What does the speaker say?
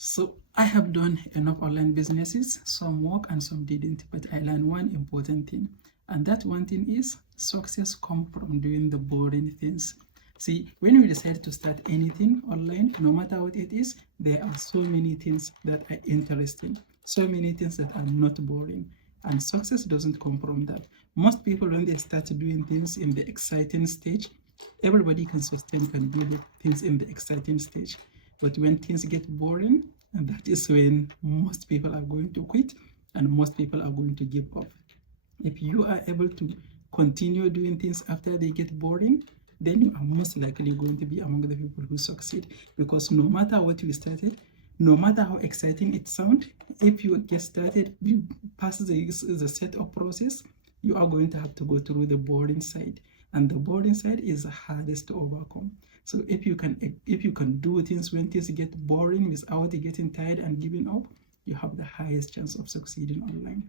So I have done enough online businesses, some work and some didn't, but I learned one important thing. And that one thing is success comes from doing the boring things. See, when we decide to start anything online, no matter what it is, there are so many things that are interesting, so many things that are not boring. And success doesn't come from that. Most people, when they start doing things in the exciting stage, everybody can sustain, can do the things in the exciting stage. But when things get boring, and that is when most people are going to quit and most people are going to give up. If you are able to continue doing things after they get boring, then you are most likely going to be among the people who succeed. Because no matter what you started, no matter how exciting it sounds, if you get started, you pass the setup process, you are going to have to go through the boring side. And the boring side is the hardest to overcome. So if you can do things when things get boring without getting tired and giving up, you have the highest chance of succeeding online.